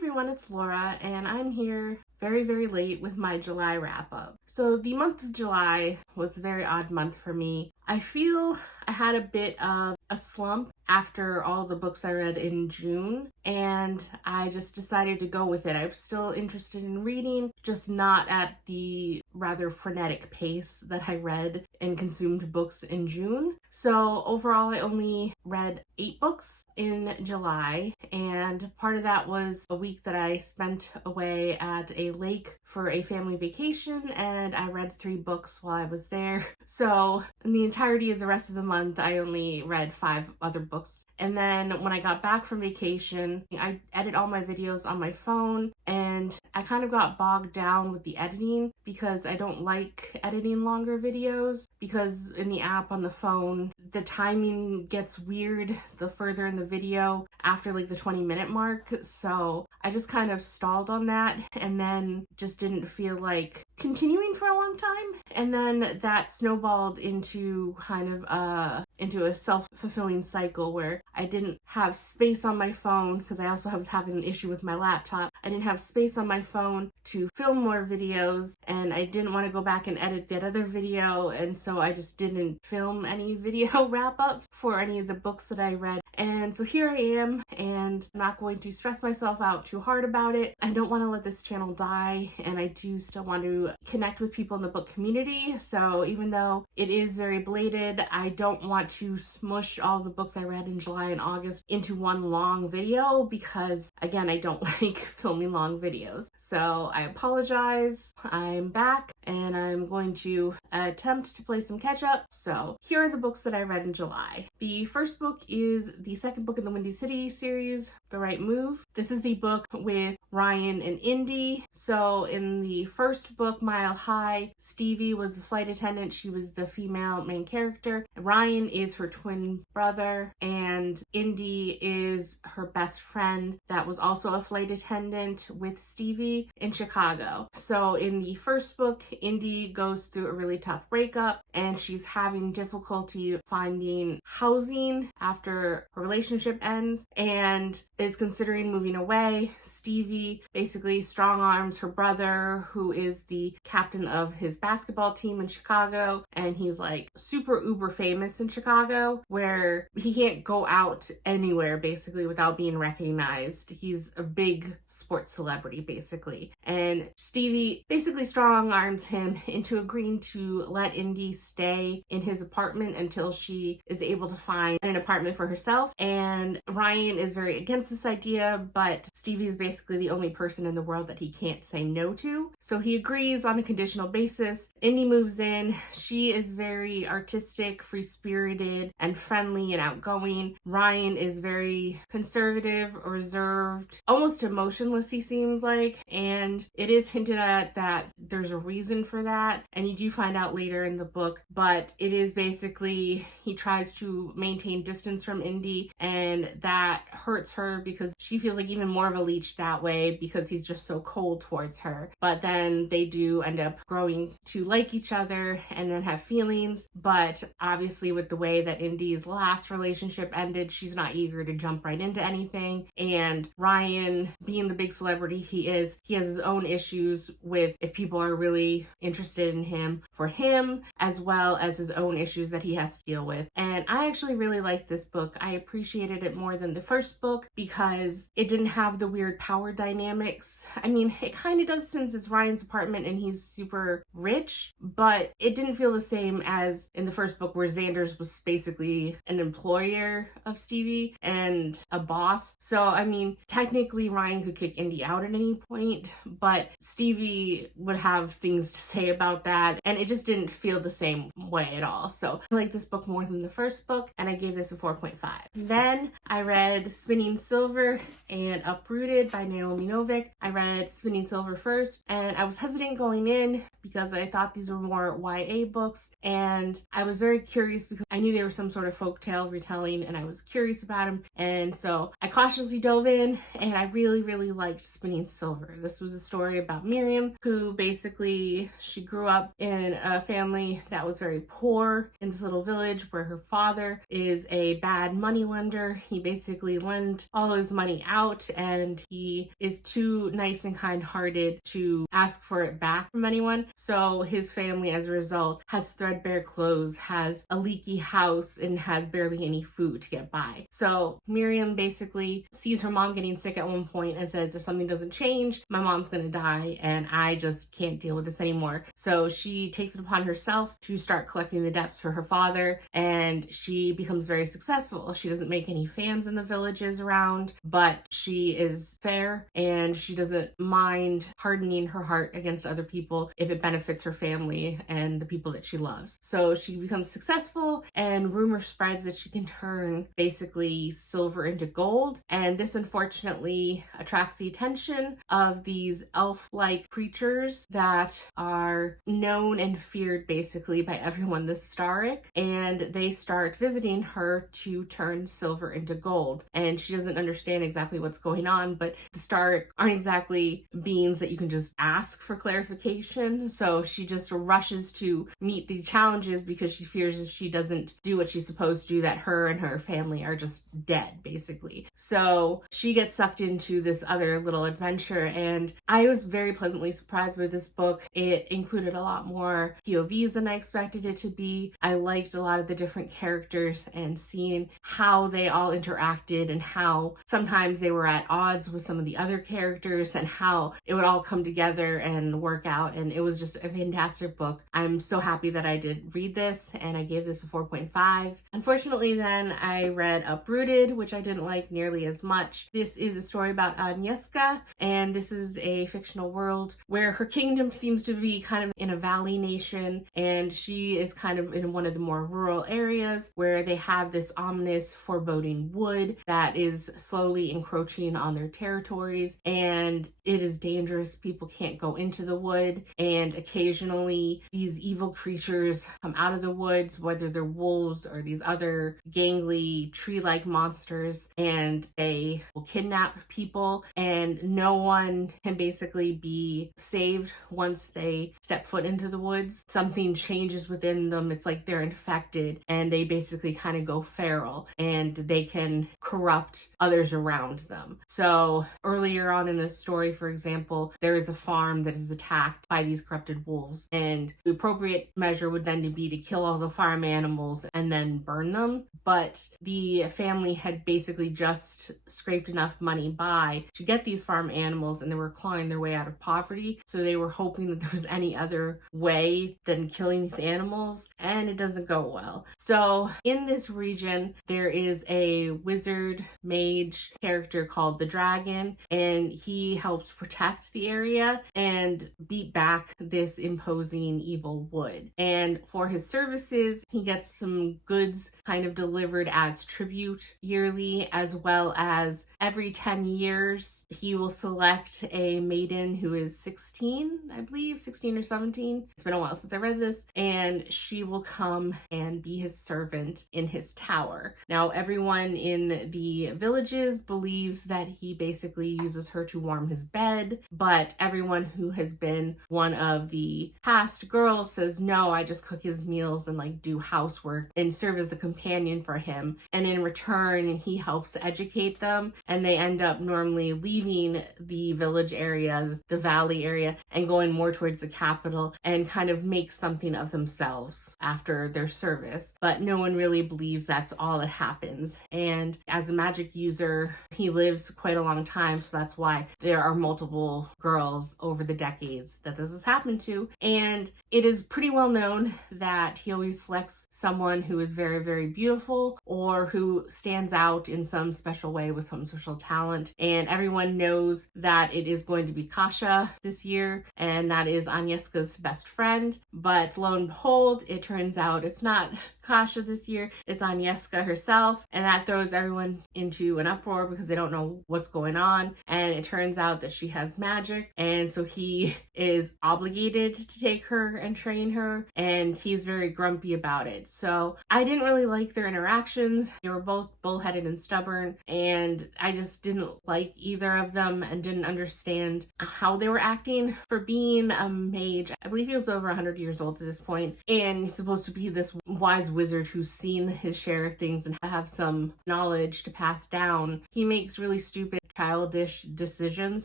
everyone, it's Laura, and I'm here very late with my July wrap-up. So the month of July was a very odd month for me. I feel I had a bit of a slump after all the books I read in June, and I just decided to go with it. I was still interested in reading, just not at the rather frenetic pace that I read and consumed books in June. So overall, I only read 8 books in July, and part of that was a week that I spent away at a lake for a family vacation, and I read 3 books while I was there. So in the entirety of the rest of the month, I only read 5 other books. And then when I got back from vacation, I edit all my videos on my phone, and I kind of got bogged down with the editing because I don't like editing longer videos, because in the app on the phone, the timing gets weird the further in the video after like the 20-minute mark. So I just kind of stalled on that and then just didn't feel like continuing for a long time. And then that snowballed into kind of into a self-fulfilling cycle where I didn't have space on my phone, because I also was having an issue with my laptop. I didn't have space on my phone to film more videos, and I didn't want to go back and edit that other video, and so I just didn't film any video wrap-ups for any of the books that I read. And so here I am, and I'm not going to stress myself out too hard about it. I don't want to let this channel die, and I do still want to connect with people in the book community. So even though it is very belated, I don't want to smush all the books I read in July and August into one long video, because again, I don't like filming long videos. So I apologize. I'm back, and I'm going to attempt to play some catch up. So here are the books that I read in July. The first book is the second book in the Windy City series, The Right Move. This is the book with Ryan and Indy. So in the first book, Mile High, Stevie was the flight attendant. She was the female main character. Ryan is her twin brother, and Indy is her best friend that was also a flight attendant with Stevie in Chicago. So in the first book, Indy goes through a really tough breakup, and she's having difficulty finding housing after her relationship ends and is considering moving away. Stevie basically strong arms her brother, who is the captain of his basketball team in Chicago, and he's like super uber famous in Chicago, where he can't go out anywhere basically without being recognized. He's a big sports celebrity basically, and Stevie basically strong arms him into agreeing to let Indy stay in his apartment until she is able to find an apartment for herself. And Ryan is very against this idea, but Stevie is basically the only person in the world that he can't say no to. So he agrees on a conditional basis. Indy moves in. She is very artistic, free-spirited, and friendly and outgoing. Ryan is very conservative, reserved, almost emotionless, he seems like, and it is hinted at that there's a reason for that, and you do find out later in the book, but it is basically he tries to maintain distance from Indy, and that hurts her because she feels like even more of a leech that way because he's just so cold towards her. But then they do end up growing to like each other and then have feelings, but obviously with the way that Indy's last relationship ended, she's not eager to jump right into anything. And Ryan, being the big celebrity he has his own issues with if people are really interested in him for him, as well as his own issues that he has to deal with. And I actually really liked this book. I appreciated it more than the first book because it didn't have the weird power dynamics. I mean, it kind of does since it's Ryan's apartment and he's super rich, but it didn't feel the same as in the first book where Xander's was basically an employer of Stevie and a boss. So, I mean, technically Ryan could kick Indy out at any point, but Stevie would have things to say about that, and it just didn't feel the same way at all. So I like this book more than the first book, and I gave this a 4.5. Then I read Spinning Silver and Uprooted by Naomi Novik. I read Spinning Silver first, and I was hesitant going in because I thought these were more YA books, and I was very curious because I knew they were some sort of folktale retelling, and I was curious about them, and so I cautiously dove in, and I really liked Spinning Silver. This was a story about Miriam, who basically basically, she grew up in a family that was very poor in this little village where her father is a bad money lender. He basically lent all his money out, and he is too nice and kind-hearted to ask for it back from anyone. So his family, as a result, has threadbare clothes, has a leaky house, and has barely any food to get by. So Miriam basically sees her mom getting sick at one point and says, if something doesn't change, my mom's gonna die, and I just can't deal with this anymore. So she takes it upon herself to start collecting the debts for her father, and she becomes very successful. She doesn't make any fans in the villages around, but she is fair, and she doesn't mind hardening her heart against other people if it benefits her family and the people that she loves. So she becomes successful, and rumor spreads that she can turn basically silver into gold, and this unfortunately attracts the attention of these elf-like creatures that are known and feared basically by everyone, the Starrick, and they start visiting her to turn silver into gold. And she doesn't understand exactly what's going on, but the Starrick aren't exactly beings that you can just ask for clarification, so she just rushes to meet the challenges because she fears if she doesn't do what she's supposed to, that her and her family are just dead, basically. So she gets sucked into this other little adventure, and I was very pleasantly surprised by this book. It included a lot more POVs than I expected it to be. I liked a lot of the different characters and seeing how they all interacted and how sometimes they were at odds with some of the other characters and how it would all come together and work out, and it was just a fantastic book. I'm so happy that I did read this, and I gave this a 4.5. Unfortunately, then I read Uprooted, which I didn't like nearly as much. This is a story about Agnieszka, and this is a fictional world where her kingdom seems to be kind of in a valley nation, and she is kind of in one of the more rural areas where they have this ominous, foreboding wood that is slowly encroaching on their territories, and it is dangerous. People can't go into the wood, and occasionally these evil creatures come out of the woods, whether they're wolves or these other gangly tree-like monsters, and they will kidnap people, and no one can basically be saved once they step foot into the woods. Something changes within them. It's like they're infected, and they basically kind of go feral, and they can corrupt others around them. So earlier on in the story, for example, there is a farm that is attacked by these corrupted wolves, and the appropriate measure would then be to kill all the farm animals and then burn them. But the family had basically just scraped enough money by to get these farm animals, and they were clawing their way out of poverty. So they were hoping that there was any other way than killing these animals, and it doesn't go well. So in this region, there is a wizard mage character called the Dragon, and he helps protect the area and beat back this imposing evil wood. And for his services, he gets some goods kind of delivered as tribute yearly, as well as every 10 years, he will select a maiden who is 16, I believe, 16 or 17. It's been a while since I read this, and she will come and be his servant in his tower. Now, everyone in the villages believes that he basically uses her to warm his bed, but everyone who has been one of the past girls says, no, I just cook his meals and like do housework and serve as a companion for him. And in return, he helps to educate them, and they end up normally leaving the village areas, the valley area, and going more towards the capital and kind of make something of themselves after their service. But no one really believes that's all that happens. And as a magic user, he lives quite a long time, so that's why there are multiple girls over the decades that this has happened to. And it is pretty well known that he always selects someone who is very, very beautiful or who stands out in some special way with some special talent. And everyone knows that it is going to be Kasia this year, and that is Agnieszka's best friend. But lo and behold, it turns out it's not Kasia this year, it's Agnieszka herself, and that throws everyone into an uproar because they don't know what's going on. And it turns out that she has magic, and so he is obligated to take her and train her, and he's very grumpy about it. So I didn't really like their interactions. They were both bullheaded and stubborn, and I just didn't like either of them and didn't understand how they were acting. For being a mage. I believe he was over 100 years old at this point, and he's supposed to be this wise wizard who's seen his share of things and have some knowledge to pass down. He makes really stupid, childish decisions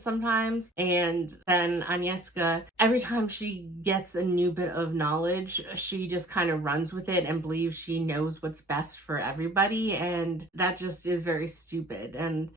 sometimes, and then Agnieszka, every time she gets a new bit of knowledge, she just kind of runs with it and believes she knows what's best for everybody, and that just is very stupid. And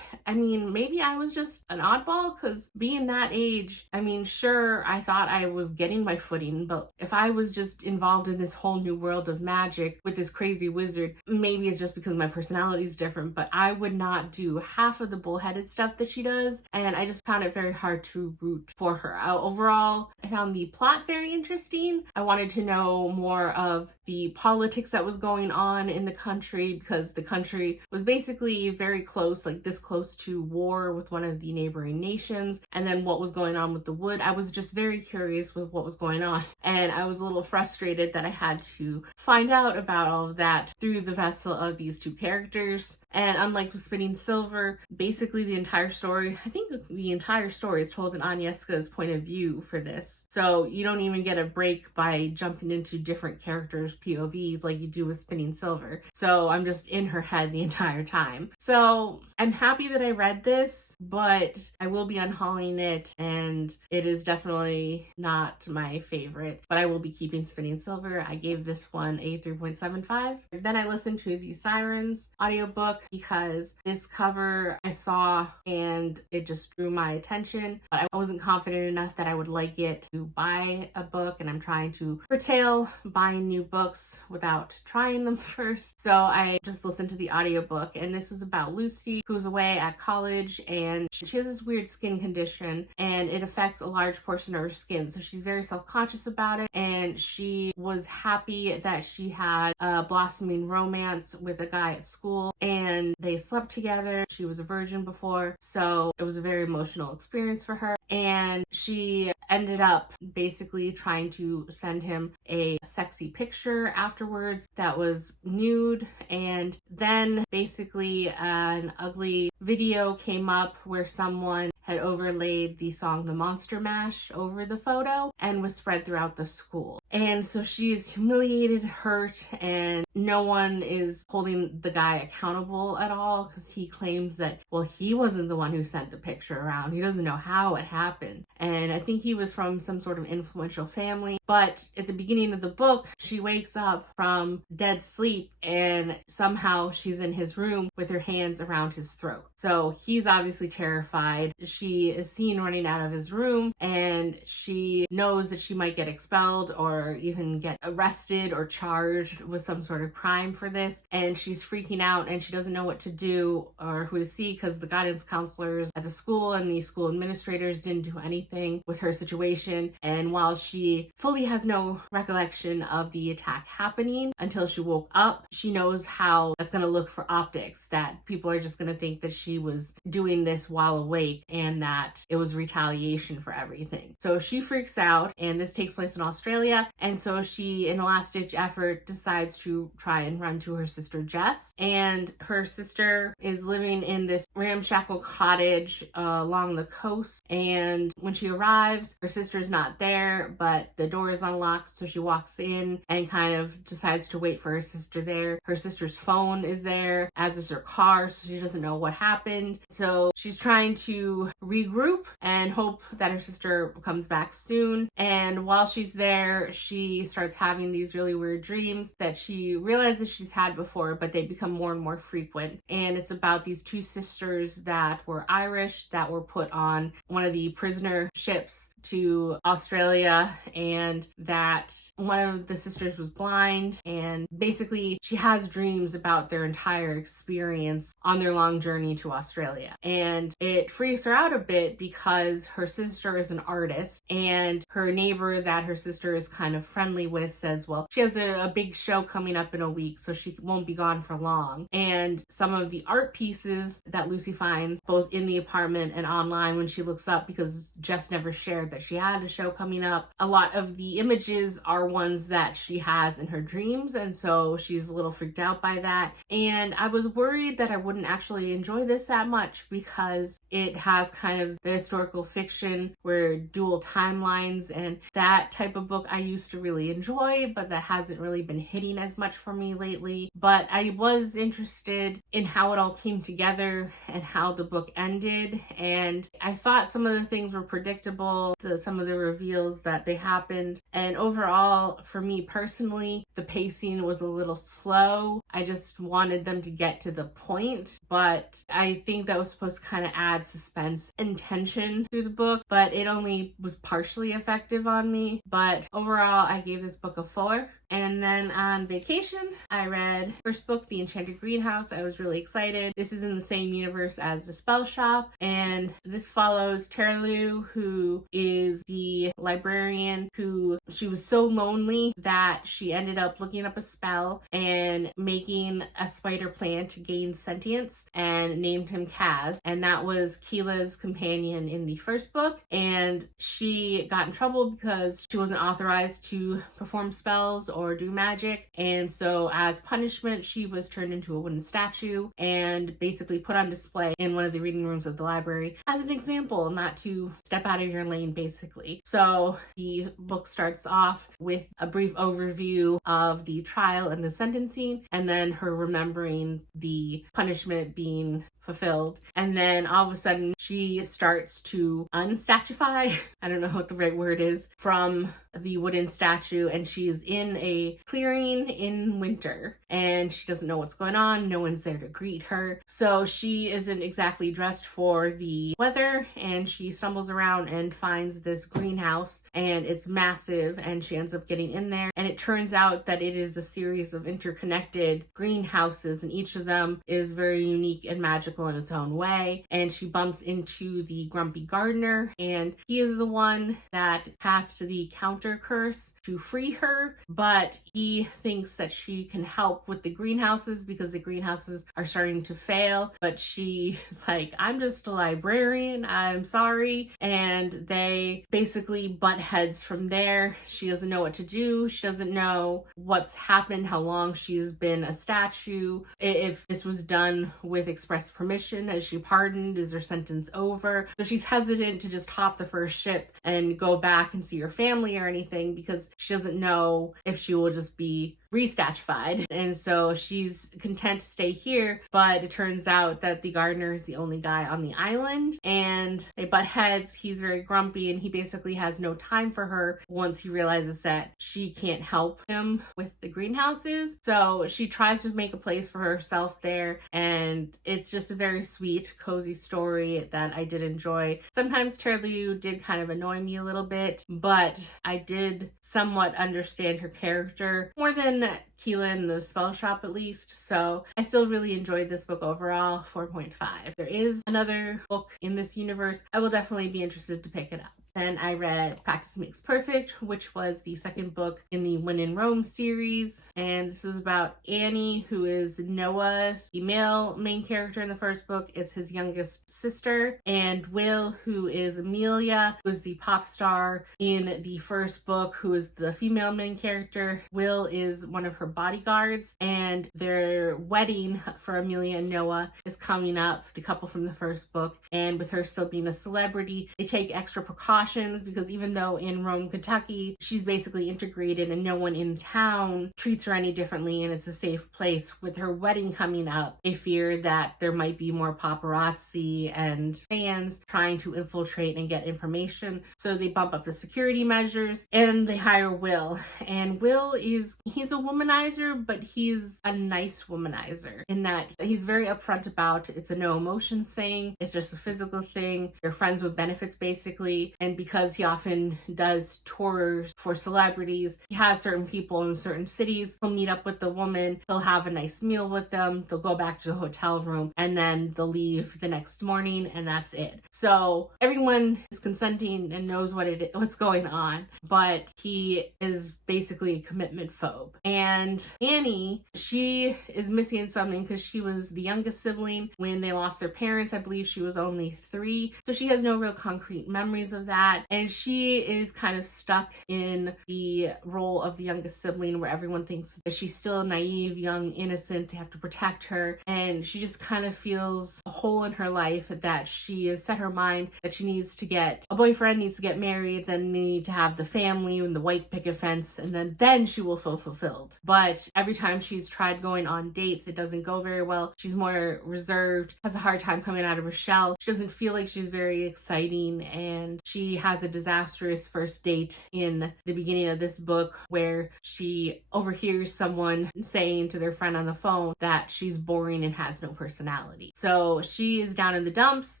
I mean, maybe I was just an oddball, because being that age, I mean, sure, I thought I was getting my footing, but if I was just involved in this whole new world of magic with this crazy wizard, maybe it's just because my personality is different, but I would not do half of the bullheaded stuff that she does, and I just found it very hard to root for her. Overall, I found the plot very interesting. I wanted to know more of the politics that was going on in the country, because the country was basically very close, like this close to war with one of the neighboring nations, and then what was going on with the wood. I was just very curious with what was going on, and I was a little frustrated that I had to find out about all of that through the vessel of these two characters. And unlike with Spinning Silver, basically the entire story, I think the entire story is told in Agnieszka's point of view for this. So you don't even get a break by jumping into different characters' POVs like you do with Spinning Silver. So I'm just in her head the entire time. So I'm happy that I read this, but I will be unhauling it, and it is definitely not my favorite, but I will be keeping Spinning Silver. I gave this one a 3.75. Then I listened to the Sirens audiobook because this cover I saw and it just drew my attention, but I wasn't confident enough that I would like it to buy a book, and I'm trying to curtail buying new books without trying them first. So I just listened to the audiobook, and this was about Lucy, who's away at college, and she has this weird skin condition, and it affects a large portion of her skin. So she's very self-conscious about it, and she was happy that she had a blossoming romance with a guy at school, and they slept together. She was a virgin before, so it was a very emotional experience for her. And she ended up basically trying to send him a sexy picture afterwards that was nude, and then basically an ugly video came up where someone had overlaid the song The Monster Mash over the photo and was spread throughout the school. And so she is humiliated, hurt, and no one is holding the guy accountable at all, because he claims that, well, he wasn't the one who sent the picture around. He doesn't know how it happened. And I think he was from some sort of influential family. But at the beginning of the book, she wakes up from dead sleep, and somehow she's in his room with her hands around his throat. So he's obviously terrified. She is seen running out of his room, and she knows that she might get expelled or even get arrested or charged with some sort of crime for this. And she's freaking out, and she doesn't know what to do or who to see, because the guidance counselors at the school and the school administrators didn't do anything with her situation. And while she fully has no recollection of the attack happening until she woke up, she knows how that's going to look for optics, that people are just going to think that she was doing this while awake and that it was retaliation for everything. So she freaks out, and this takes place in Australia. And so she, in a last-ditch effort, decides to try and run to her sister Jess. And her sister is living in this ramshackle cottage along the coast. And when she arrives, her sister's not there, but the door is unlocked. So she walks in and kind of decides to wait for her sister there. Her sister's phone is there, as is her car, so she doesn't know what happened. So she's trying to regroup and hope that her sister comes back soon. And while she's there, she starts having these really weird dreams that she realizes she's had before, but they become more and more frequent. And it's about these two sisters that were Irish that were put on one of the prisoner ships to Australia, and that one of the sisters was blind, and basically she has dreams about their entire experience on their long journey to Australia. And it freaks her out a bit because her sister is an artist, and her neighbor that her sister is kind kind of friendly with says, well, she has a big show coming up in a week, so she won't be gone for long. And some of the art pieces that Lucy finds both in the apartment and online when she looks up, because Jess never shared that she had a show coming up, a lot of the images are ones that she has in her dreams, and so she's a little freaked out by that. And I was worried that I wouldn't actually enjoy this that much because it has kind of the historical fiction where dual timelines, and that type of book I used to really enjoy, but that hasn't really been hitting as much for me lately. But I was interested in how it all came together and how the book ended, and I thought some of the things were predictable, some of the reveals that they happened, and overall, for me personally, the pacing was a little slow. I just wanted them to get to the point, but I think that was supposed to kind of add suspense and tension through the book, but it only was partially effective on me. But overall, I gave this book a 4. And then on vacation, I read first book, The Enchanted Greenhouse. I was really excited. This is in the same universe as The Spell Shop, and this follows Terlu, who is the librarian who she was so lonely that she ended up looking up a spell and making a spider plant to gain sentience and named him Kaz. And that was Keela's companion in the first book. And she got in trouble because she wasn't authorized to perform spells or do magic, and so as punishment she was turned into a wooden statue and basically put on display in one of the reading rooms of the library as an example not to step out of your lane, basically. So the book starts off with a brief overview of the trial and the sentencing, and then her remembering the punishment being fulfilled, and then all of a sudden she starts to unstatufy I don't know what the right word is from the wooden statue, and she's in a clearing in winter and she doesn't know what's going on. No one's there to greet her, so she isn't exactly dressed for the weather, and she stumbles around and finds this greenhouse, and it's massive, and she ends up getting in there, and it turns out that it is a series of interconnected greenhouses, and each of them is very unique and magical in its own way. And she bumps into the grumpy gardener, and he is the one that cast the counter curse to free her, but he thinks that she can help with the greenhouses because the greenhouses are starting to fail, but she is like, I'm just a librarian, I'm sorry. And they basically butt heads from there. She doesn't know what to do. She doesn't know what's happened, how long she's been a statue, if this was done with express permission. As she pardoned, is her sentence over? So she's hesitant to just hop the first ship and go back and see her family or anything because she doesn't know if she will just be restatified. And so she's content to stay here, but it turns out that the gardener is the only guy on the island, and they butt heads. He's very grumpy, and he basically has no time for her once he realizes that she can't help him with the greenhouses. So she tries to make a place for herself there, and it's just a very sweet, cozy story that I did enjoy. Sometimes Terlu did kind of annoy me a little bit, but I did somewhat understand her character more than Keela in The Spell Shop, at least. So I still really enjoyed this book overall. 4.5. There is another book in this universe. I will definitely be interested to pick it up. Then I read Practice Makes Perfect, which was the second book in the When in Rome series. And this is about Annie, who is Noah's the male main character in the first book. It's his youngest sister. And Will, who is Amelia, who is the pop star in the first book, who is the female main character. Will is one of her bodyguards, and their wedding for Amelia and Noah is coming up, the couple from the first book. And with her still being a celebrity, they take extra precautions because even though in Rome, Kentucky, she's basically integrated and no one in town treats her any differently and it's a safe place, with her wedding coming up, they fear that there might be more paparazzi and fans trying to infiltrate and get information. So they bump up the security measures and they hire Will. And Will he's a womanizer, but he's a nice womanizer in that he's very upfront about it's a no emotions thing. It's just a physical thing. They're friends with benefits, basically. And And because he often does tours for celebrities, he has certain people in certain cities. He'll meet up with the woman, he'll have a nice meal with them, they'll go back to the hotel room, and then they'll leave the next morning, and that's it. So everyone is consenting and knows what's going on, but he is basically a commitment phobe. And Annie, she is missing something because she was the youngest sibling when they lost their parents. I believe she was only 3, so she has no real concrete memories of that, and she is kind of stuck in the role of the youngest sibling where everyone thinks that she's still naive, young, innocent, they have to protect her, and she just kind of feels a hole in her life that she has set her mind that she needs to get a boyfriend, needs to get married, then they need to have the family and the white picket fence, and then she will feel fulfilled. But every time she's tried going on dates, it doesn't go very well. She's more reserved, has a hard time coming out of her shell. She doesn't feel like she's very exciting, and she has a disastrous first date in the beginning of this book where she overhears someone saying to their friend on the phone that she's boring and has no personality. So she is down in the dumps,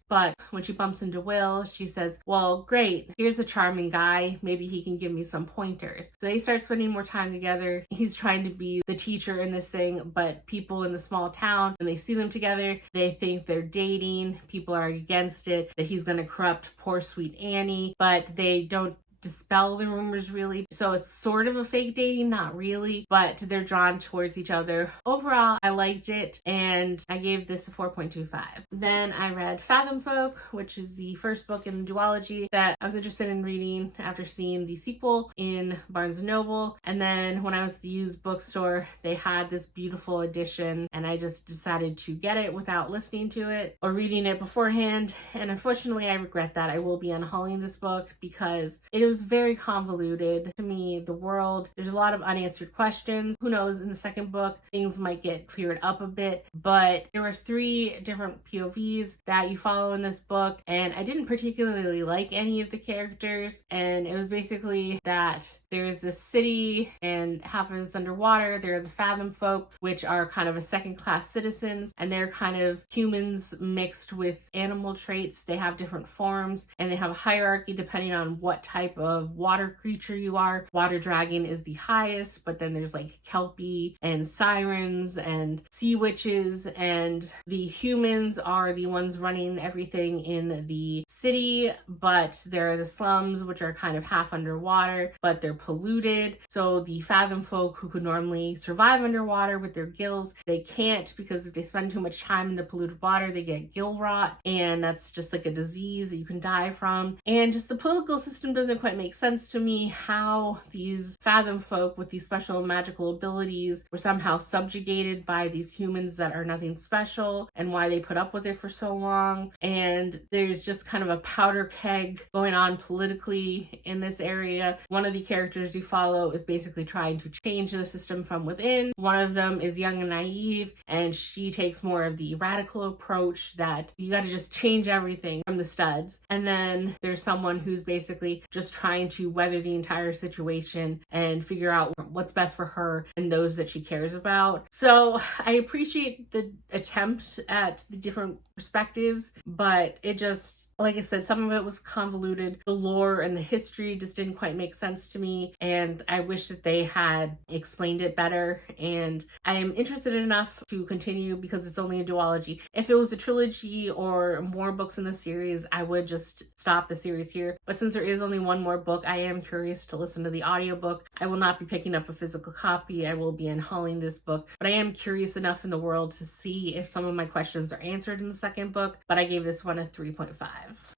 but when she bumps into Will, she says, well, great, here's a charming guy, maybe he can give me some pointers. So they start spending more time together. He's trying to be the teacher in this thing, but people in the small town, when they see them together, they think they're dating. People are against it, that he's going to corrupt poor sweet Annie, but they don't dispel the rumors really. So it's sort of a fake dating, not really, but they're drawn towards each other. Overall, I liked it, and I gave this a 4.25. Then I read Fathom Folk, which is the first book in the duology that I was interested in reading after seeing the sequel in Barnes & Noble. And then when I was at the used bookstore, they had this beautiful edition, and I just decided to get it without listening to it or reading it beforehand. And unfortunately, I regret that. I will be unhauling this book because it was very convoluted to me. The world, there's a lot of unanswered questions. Who knows, in the second book things might get cleared up a bit, but there were 3 different POVs that you follow in this book, and I didn't particularly like any of the characters. And it was basically that there's this city and half of it's underwater. There are the Fathom Folk, which are kind of a second-class citizens, and they're kind of humans mixed with animal traits. They have different forms, and they have a hierarchy depending on what type of water creature you are. Water dragon is the highest, but then there's like kelpie and sirens and sea witches, and the humans are the ones running everything in the city, but there are the slums, which are kind of half underwater, but they're polluted. So the Fathom Folk, who could normally survive underwater with their gills, they can't, because if they spend too much time in the polluted water, they get gill rot, and that's just like a disease that you can die from. And just the political system doesn't quite make sense to me, how these Fathom Folk with these special magical abilities were somehow subjugated by these humans that are nothing special, and why they put up with it for so long. And there's just kind of a powder keg going on politically in this area. One of the characters you follow is basically trying to change the system from within. One of them is young and naive, and she takes more of the radical approach that you got to just change everything from the studs. And then there's someone who's basically just trying to weather the entire situation and figure out what's best for her and those that she cares about. So I appreciate the attempt at the different perspectives, but it just, like I said, some of it was convoluted. The lore and the history just didn't quite make sense to me, and I wish that they had explained it better. And I am interested enough to continue because it's only a duology. If it was a trilogy or more books in the series, I would just stop the series here. But since there is only one more book, I am curious to listen to the audiobook. I will not be picking up a physical copy. I will be unhauling this book, but I am curious enough in the world to see if some of my questions are answered in the second book. But I gave this one a 3.5.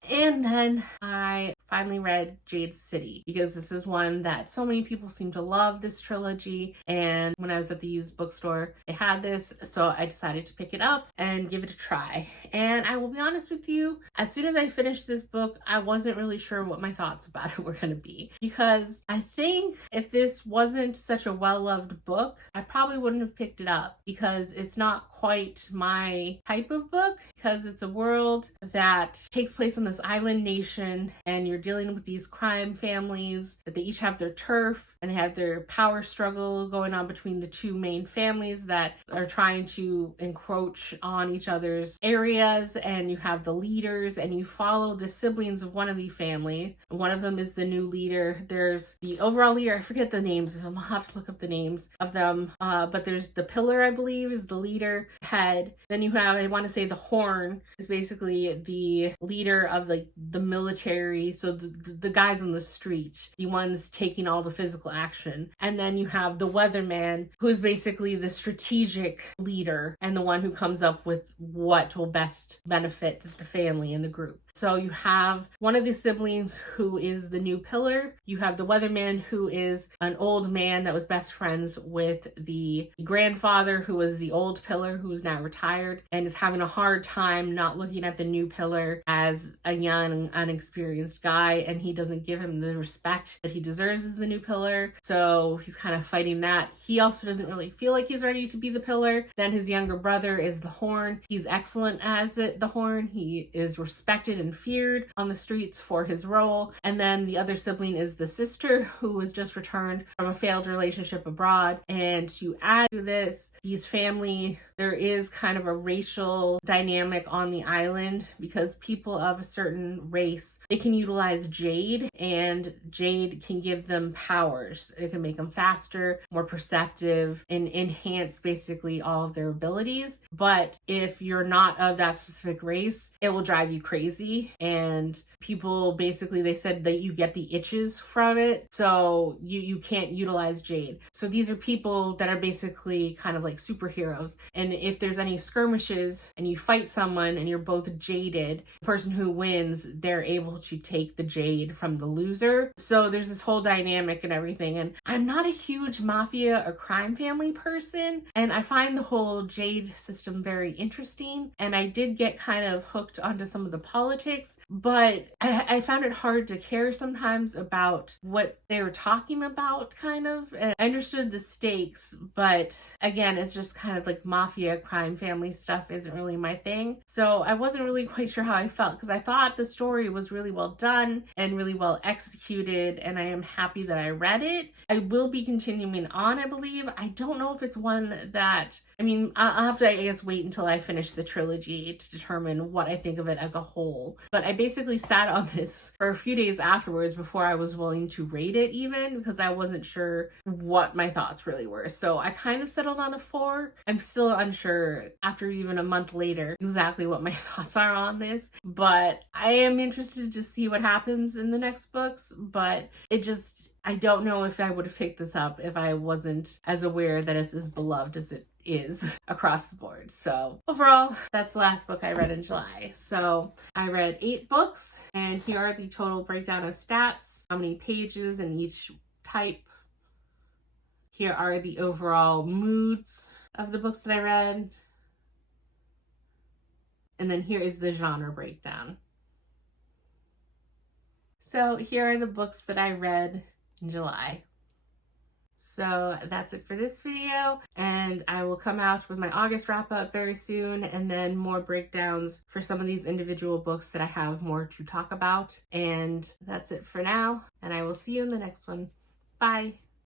And then I finally read Jade City, because this is one that so many people seem to love, this trilogy. And when I was at the used bookstore, they had this, so I decided to pick it up and give it a try. And I will be honest with you, as soon as I finished this book, I wasn't really sure what my thoughts about it were going to be, because I think if this wasn't such a well-loved book, I probably wouldn't have picked it up, because it's not quite my type of book, because it's a world that takes place on this island nation, and you're dealing with these crime families, that they each have their turf and they have their power struggle going on between the two main families that are trying to encroach on each other's areas. And you have the leaders, and you follow the siblings of one of the family. One of them is the new leader. There's the overall leader. I forget the names. I'll have to look up the names of them. But there's the pillar, I believe, is the leader head. Then you have, I want to say, the horn is basically the leader of like the military. So the guys on the street, the ones taking all the physical action. And then you have the weatherman, who is basically the strategic leader and the one who comes up with what will best benefit the family and the group. So you have one of the siblings who is the new pillar. You have the weatherman, who is an old man that was best friends with the grandfather, who was the old pillar, who is now retired and is having a hard time not looking at the new pillar as a young, unexperienced guy, and he doesn't give him the respect that he deserves as the new pillar. So he's kind of fighting that. He also doesn't really feel like he's ready to be the pillar. Then his younger brother is the horn. He's excellent as the horn. He is respected and feared on the streets for his role. And then the other sibling is the sister, who was just returned from a failed relationship abroad. And to add to this, his family, there is kind of a racial dynamic on the island, because people of a certain race, they can utilize jade, and jade can give them powers. It can make them faster, more perceptive, and enhance basically all of their abilities. But if you're not of that specific race, it will drive you crazy. And people basically, they said that you get the itches from it, so you can't utilize jade. So these are people that are basically kind of like superheroes, and if there's any skirmishes and you fight someone and you're both jaded, the person who wins, they're able to take the jade from the loser. So there's this whole dynamic and everything. And I'm not a huge mafia or crime family person, and I find the whole jade system very interesting, and I did get kind of hooked onto some of the politics, but I found it hard to care sometimes about what they were talking about, kind of. And I understood the stakes, but again, it's just kind of like mafia, crime family stuff isn't really my thing. So I wasn't really quite sure how I felt, because I thought the story was really well done and really well executed, and I am happy that I read it. I will be continuing on, I believe. I don't know if it's one that, I mean, I'll have to, I guess, wait until I finish the trilogy to determine what I think of it as a whole. But I basically sat on this for a few days afterwards before I was willing to rate it, even, because I wasn't sure what my thoughts really were. So I kind of settled on a 4. I'm still unsure, after even a month later, exactly what my thoughts are on this. But I am interested to see what happens in the next books. But I don't know if I would have picked this up if I wasn't as aware that it's as beloved as it is across the board. So overall, that's the last book I read in July. So I read 8 books, and here are the total breakdown of stats, how many pages in each type. Here are the overall moods of the books that I read. And then here is the genre breakdown. So here are the books that I read in July. So that's it for this video, and I will come out with my August wrap up very soon, and then more breakdowns for some of these individual books that I have more to talk about. And that's it for now, and I will see you in the next one. Bye.